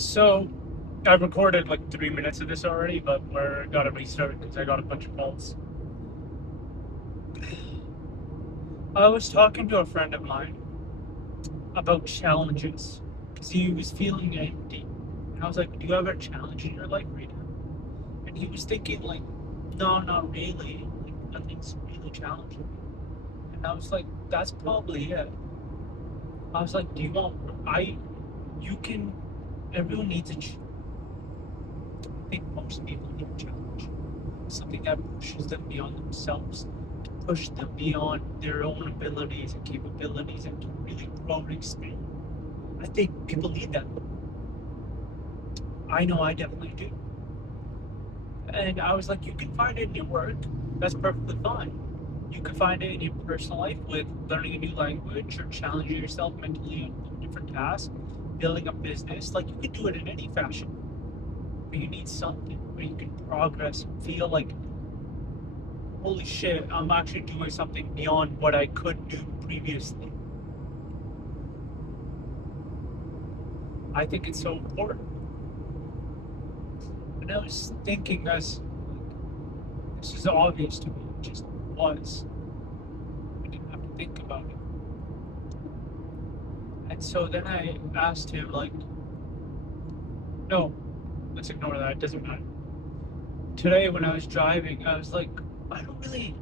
So I've recorded like 3 minutes of this already, but we're gotta restart because I got a bunch of calls. I was talking to a friend of mine about challenges because he was feeling empty. And I was like, do you have a challenge in your life right now? And he was thinking like, no, not really. Like nothing's really challenging. And I was like, that's probably it. I was like, do you want you can everyone needs I think most people need a challenge. Something that pushes them beyond themselves, to push them beyond their own abilities and capabilities and to really grow and expand. I think people need that. I know I definitely do. And I was like, you can find it in your work. That's perfectly fine. You can find it in your personal life with learning a new language or challenging yourself mentally on different tasks, building a business. Like you can do it in any fashion. But you need something where you can progress and feel like, holy shit, I'm actually doing something beyond what I could do previously. I think it's so important. And I was thinking, as this is obvious to me, it just was. I didn't have to think about it. And so then I asked him, like, no, let's ignore that. It doesn't matter. Today, when I was driving, I was like, I don't really.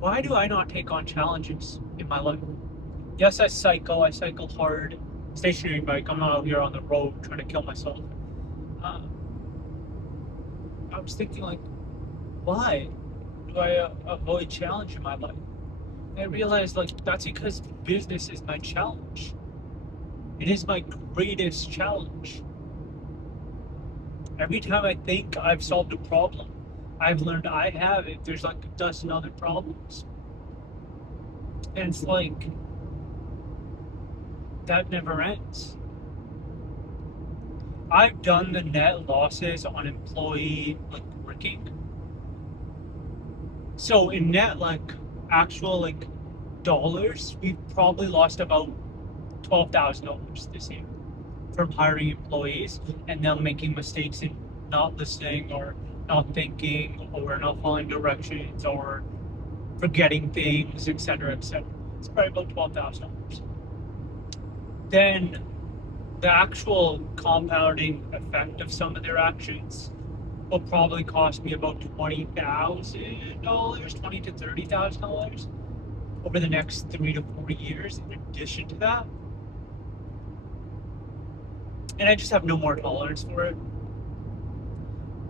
Why do I not take on challenges in my life? Yes, I cycle. I cycle hard, stationary bike. I'm not out here on the road trying to kill myself. Uh, I was thinking, like, why do I avoid challenge in my life? And I realized, like, that's because business is my challenge. It is my greatest challenge. Every time I think I've solved a problem, I've learned I have it. There's like a dozen other problems. And it's like, that never ends. I've done the net losses on employee like working. So in net like actual like dollars, we've probably lost about $12,000 this year from hiring employees and them making mistakes in not listening or not thinking or not following directions or forgetting things, etc., etc. It's probably about $12,000. Then the actual compounding effect of some of their actions will probably cost me about $20,000, $20,000 to $30,000 over the next 3 to 4 years. In addition to that, and I just have no more tolerance for it.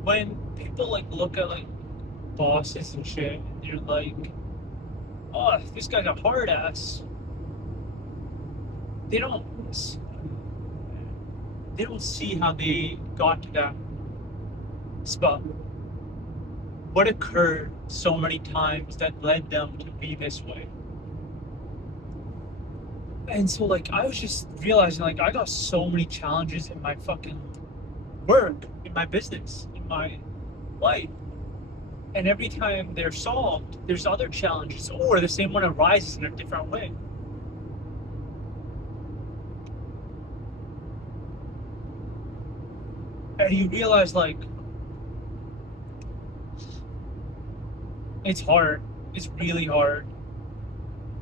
When people like look at like bosses and shit, and they're like, "Oh, this guy's a hard ass." They don't. They don't see how they got to that spot. What occurred so many times that led them to be this way. And so, like, I was just realizing, like, I got so many challenges in my fucking work, in my business, in my life. And every time they're solved, there's other challenges, or the same one arises in a different way. And you realize, like, it's hard. It's really hard.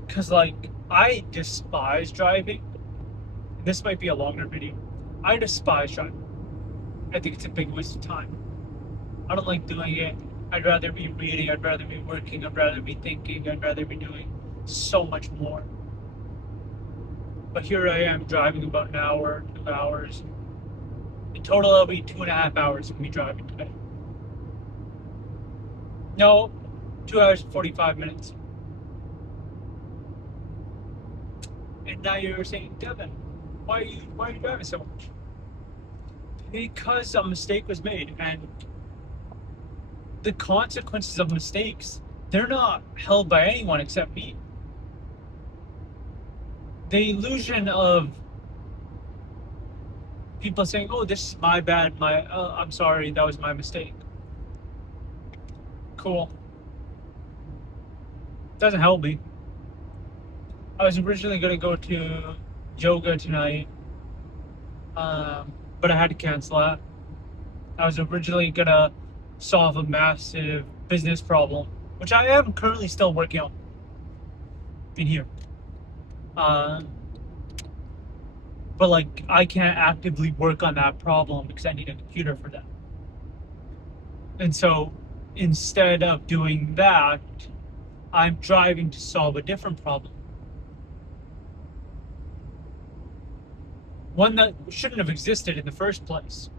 Because, like, I despise driving. This might be a longer video. I despise driving. I think it's a big waste of time. I don't like doing it. I'd rather be reading. I'd rather be working. I'd rather be thinking. I'd rather be doing so much more. But here I am driving about an hour, 2 hours. In total, it'll be 2.5 hours for me driving today. No, 2 hours and 45 minutes. And now you're saying, Devin, why are you driving so much? Because a mistake was made, and the consequences of mistakes, they're not held by anyone except me. The illusion of people saying, "Oh, this is my bad. I'm sorry, that was my mistake." Cool. Doesn't help me. I was originally gonna go to yoga tonight, but I had to cancel that. I was originally gonna solve a massive business problem, which I am currently still working on in here. Uh, but like, I can't actively work on that problem because I need a computer for that. And so instead of doing that, I'm driving to solve a different problem. One that shouldn't have existed in the first place.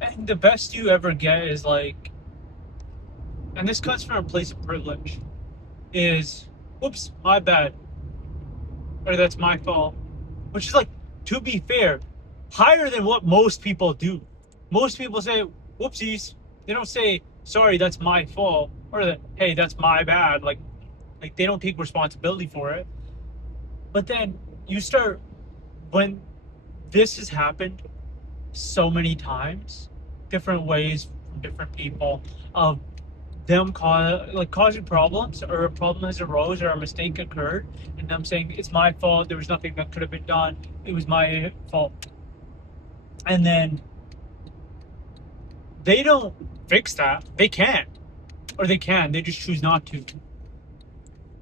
And the best you ever get is like, and this comes from a place of privilege, is, whoops, my bad. Or that's my fault. Which is like, to be fair, higher than what most people do. Most people say, whoopsies. They don't say, sorry, that's my fault. Or that, hey, that's my bad. Like they don't take responsibility for it. But then you start, when this has happened so many times, different ways from different people, of them causing problems, or a problem has arose, or a mistake occurred, and them saying it's my fault, there was nothing that could have been done, it was my fault. And then they don't fix that. They can't. Or they can, they just choose not to.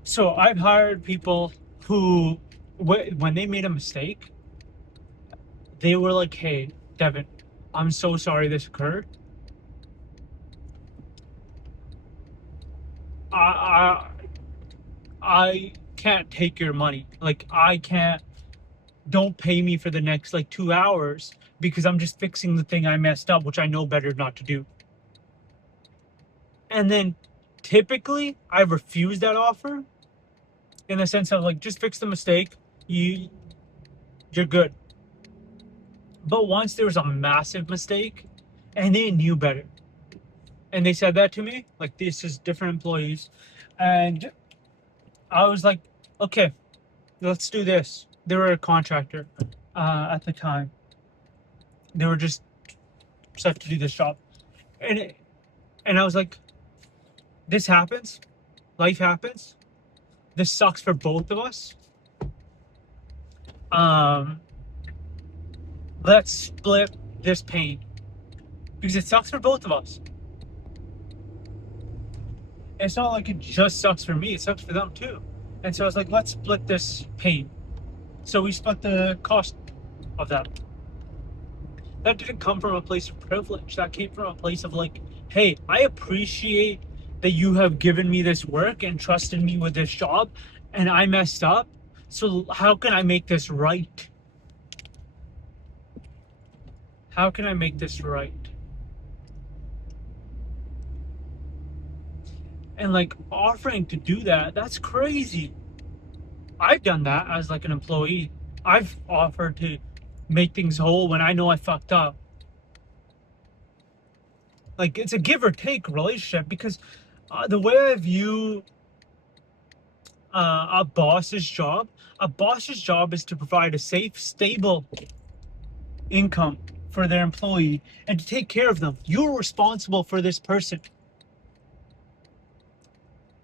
So I've hired people who, when they made a mistake, they were like, hey, Devin, I'm so sorry this occurred. I, I can't take your money. Like, I can't, don't pay me for the next like 2 hours because I'm just fixing the thing I messed up, which I know better not to do. And then typically I refuse that offer in the sense of like, just fix the mistake. You're good. But once there was a massive mistake and they knew better, and they said that to me, like, this is different employees, and I was like, okay, let's do this. They were a contractor at the time. They were just set to do this job, and I was like, this happens, life happens. This sucks for both of us. Um, let's split this pain because it sucks for both of us. It's not like it just sucks for me; it sucks for them too. And so I was like, let's split this pain. So we split the cost of that. That didn't come from a place of privilege. That came from a place of like, hey, I appreciate that you have given me this work and trusted me with this job, and I messed up. So how can I make this right? How can I make this right? And like, offering to do that, that's crazy. I've done that as like an employee. I've offered to make things whole when I know I fucked up. Like, it's a give or take relationship because the way I view a boss's job is to provide a safe, stable income for their employee and to take care of them. You're responsible for this person.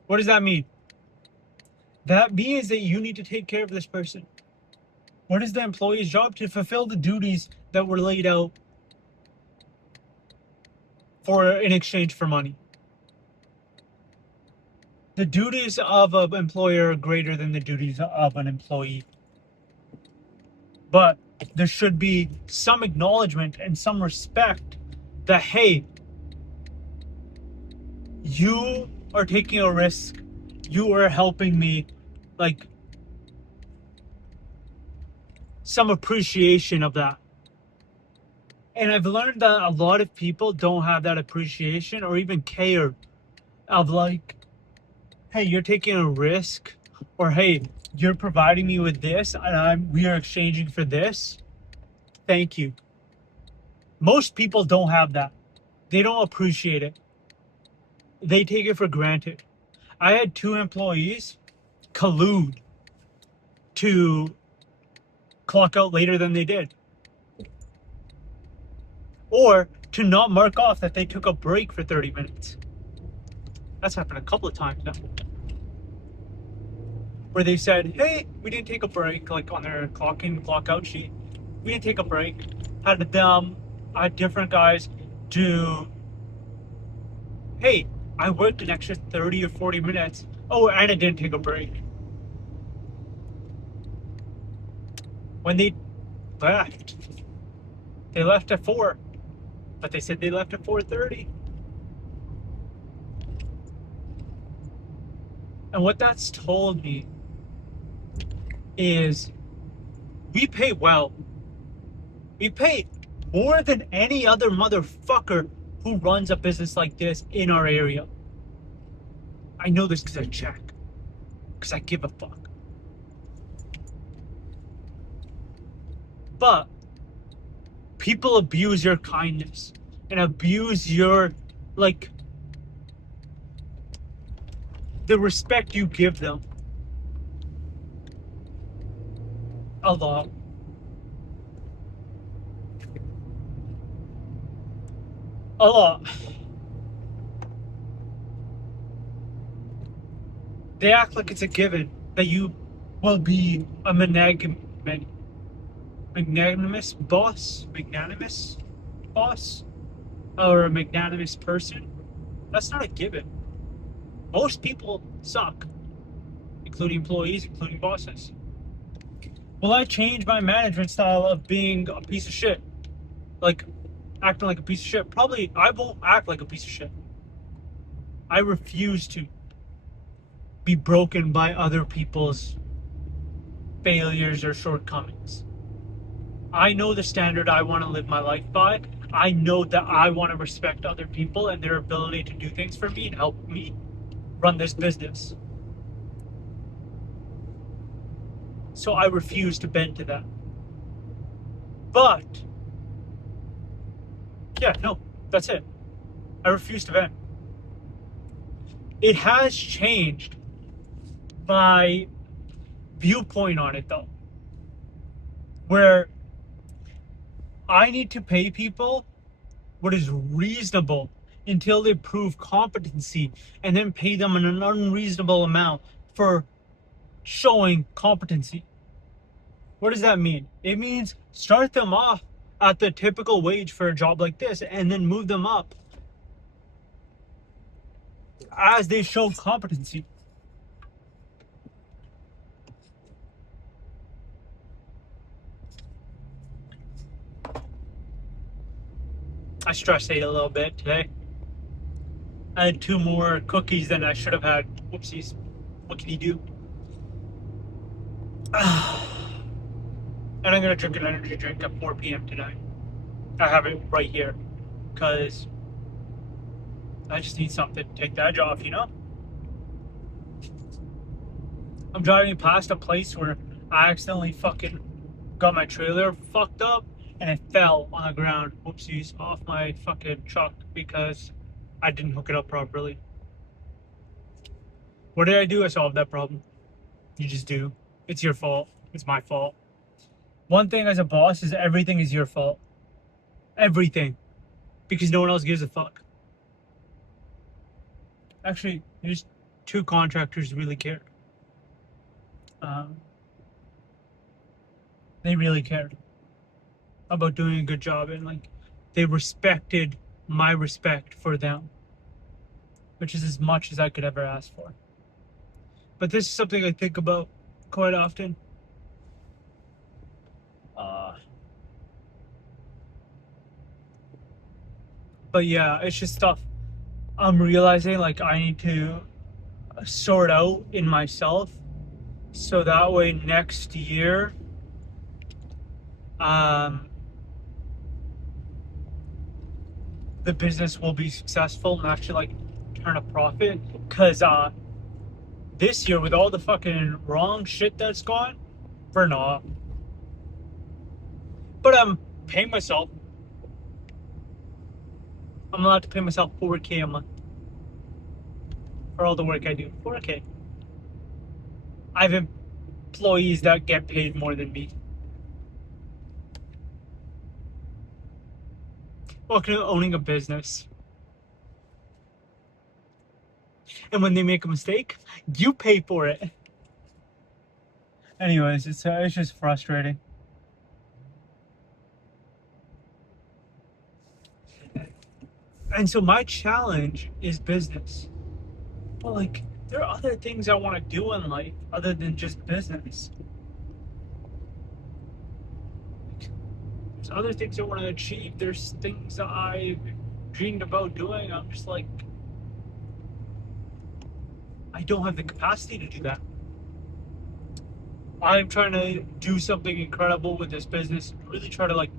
What does that mean? That means that you need to take care of this person. What is the employee's job? To fulfill the duties that were laid out for in exchange for money. The duties of an employer are greater than the duties of an employee. But there should be some acknowledgement and some respect that, hey, you are taking a risk. You are helping me. Like, some appreciation of that. And I've learned that a lot of people don't have that appreciation or even care of like, hey, you're taking a risk, or hey, you're providing me with this and we are exchanging for this. Thank you. Most people don't have that. They don't appreciate it. They take it for granted. I had 2 employees collude to clock out later than they did, or to not mark off that they took a break for 30 minutes. That's happened a couple of times now. where they said, hey, we didn't take a break, like on their clock in, clock out sheet. We didn't take a break. Had different guys do, hey, I worked an extra 30 or 40 minutes. Oh, and I didn't take a break. When left, they left at 4, but they said they left at 4:30. And what that's told me is we pay well. We pay more than any other motherfucker who runs a business like this in our area. I know this because I check. Because I give a fuck. But people abuse your kindness and abuse your, like, the respect you give them a lot. A lot. They act like it's a given that you will be a magnanimous boss, or a magnanimous person. That's not a given. Most people suck, including employees, including bosses. Will I change my management style of being a piece of shit? Like, acting like a piece of shit? Probably, I won't act like a piece of shit. I refuse to be broken by other people's failures or shortcomings. I know the standard I want to live my life by. I know that I want to respect other people and their ability to do things for me and help me run this business. So I refuse to bend to that. But, yeah, no, that's it. I refuse to bend. It has changed my viewpoint on it, though, where I need to pay people what is reasonable until they prove competency, and then pay them an unreasonable amount for showing competency. What does that mean? It means start them off at the typical wage for a job like this and then move them up as they show competency. I stress ate a little bit today. I had 2 more cookies than I should have had. Whoopsies. What can you do? And I'm going to drink an energy drink at 4 p.m. tonight. I have it right here because I just need something to take the edge off, you know? I'm driving past a place where I accidentally fucking got my trailer fucked up and it fell on the ground, whoopsies, off my fucking truck because I didn't hook it up properly. What did I do? I solved that problem. You just do. It's your fault. It's my fault. One thing as a boss is everything is your fault. Everything. Because no one else gives a fuck. Actually, there's 2 contractors really cared. They really cared about doing a good job, and like they respected my respect for them, which is as much as I could ever ask for. But this is something I think about quite often. But yeah, it's just stuff I'm realizing like I need to sort out in myself so that way next year the business will be successful and actually like turn a profit. Because this year with all the fucking wrong shit that's gone, we're not. But I'm paying myself. I'm allowed to pay myself $4K a month for all the work I do. $4K. I have employees that get paid more than me. Welcome to owning a business. And when they make a mistake, you pay for it. Anyways, it's just frustrating. And so my challenge is business. But like, there are other things I want to do in life other than just business. Like, there's other things I want to achieve. There's things that I dreamed about doing. I'm just like, I don't have the capacity to do that. I'm trying to do something incredible with this business. Really try to like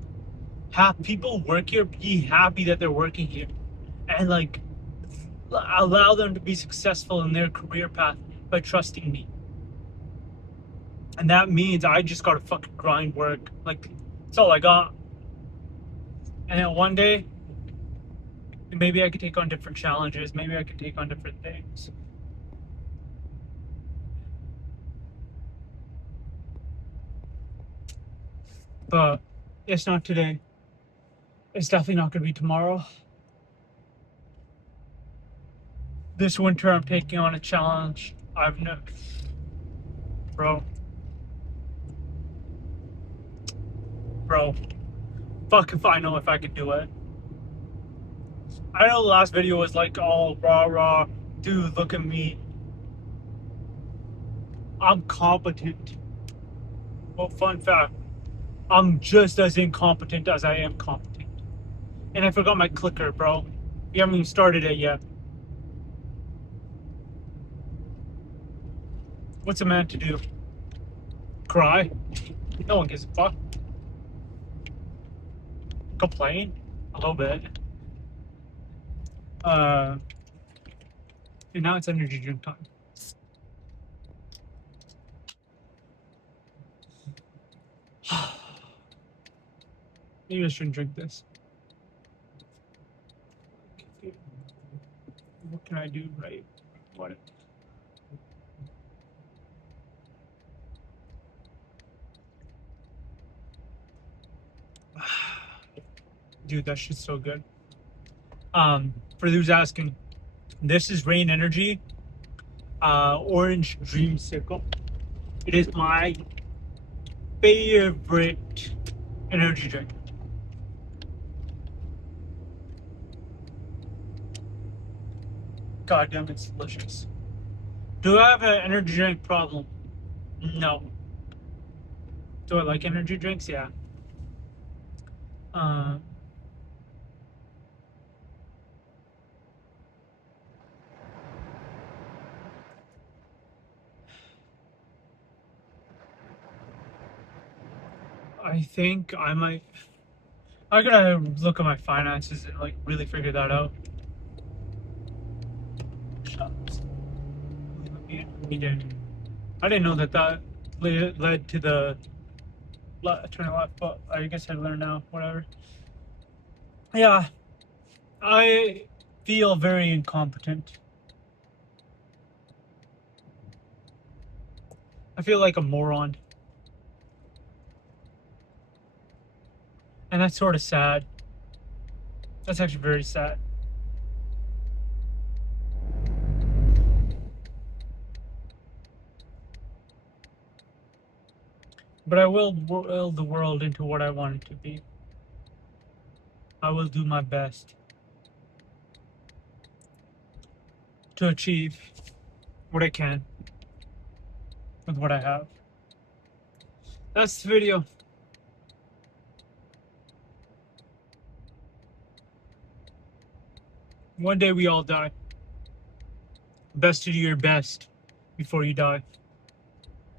have people work here be happy that they're working here, and like allow them to be successful in their career path by trusting me. And that means I just gotta fucking grind work. Like, that's all I got. And then one day, maybe I could take on different challenges. Maybe I could take on different things. But it's not today. It's definitely not gonna be tomorrow. This winter, I'm taking on a challenge I've never. Bro. Bro. Fuck if I know if I could do it. I know the last video was like, oh, rah, rah. Dude, look at me. I'm competent. Well, fun fact, I'm just as incompetent as I am competent. And I forgot my clicker, bro. You haven't even started it yet. What's a man to do? Cry? No one gives a fuck. Complain? A little bit. And now it's energy drink time. Maybe I shouldn't drink this. What can I do right? What? Dude, that shit's so good. For those asking, this is Rain Energy, Orange Dreamsicle. It is my favorite energy drink. God damn, it's delicious. Do I have an energy drink problem? No. Do I like energy drinks? Yeah. Uh, I think I might. I gotta look at my finances and like really figure that out. Shucks. We did. I didn't know that led to the turning left, but I guess I learned now. Whatever. Yeah, I feel very incompetent. I feel like a moron. And that's sort of sad. That's actually very sad. But I will will the world into what I want it to be. I will do my best to achieve what I can with what I have. That's the video. One day we all die. Best to do your best before you die.